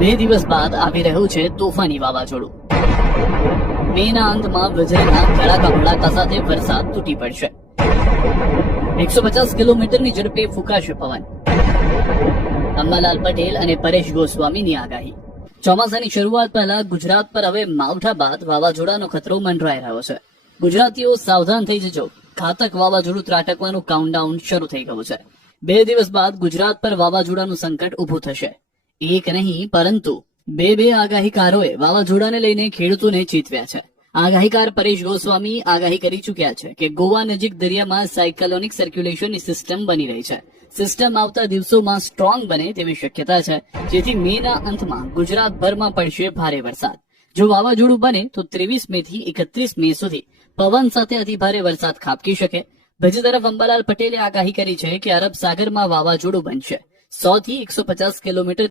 2 દિવસ બાદ આવી રહ્યું છે તોફાની વાવાઝોડું. મેના અંતમાં વીજળીના કડાકા ભડાકા સાથે વરસાદ તૂટી પડશે. 150 કિલોમીટરની ઝડપે ફૂંકાશે પવન. અંબાલાલ પટેલ અને પરેશ ગોસ્વામીની આગાહી. ચોમાસાની શરૂઆત પહેલા ગુજરાત પર હવે માવઠા બાદ વાવાઝોડાનો ખતરો મંડરાઈ રહ્યો છે. ગુજરાતીઓ સાવધાન થઈ જજો. ઘાતક વાવાઝોડું ત્રાટકવાનું કાઉન્ટડાઉન શરૂ થઈ ગયું છે. 2 દિવસ બાદ ગુજરાત પર વાવાઝોડાનું સંકટ ઊભું થશે. એક નહીં પરંતુ બે આગાહીકારોએ વાવાઝોડાને લઈને ખેડૂતોને ચેતવ્યા છે. આગાહીકાર પરેશ ગોસ્વામી આગાહી કરી ચૂક્યા છે કે ગોવા નજીક દરિયામાં સાયક્લોનિક સર્ક્યુલેશનની સિસ્ટમ બની રહી છે. સિસ્ટમ આવતા દિવસોમાં સ્ટ્રોંગ બને તેવી શક્યતા છે, જેથી મેના અંતમાં ગુજરાતભરમાં પડશે ભારે વરસાદ. જો વાવાઝોડું બને તો 23 મે થી 31 મે સુધી પવન સાથે અતિભારે વરસાદ ખાબકી શકે. બીજી તરફ અંબાલાલ પટેલે આગાહી કરી છે કે અરબ સાગરમાં વાવાઝોડું બનશે. 100 થી 150 કિલોમીટર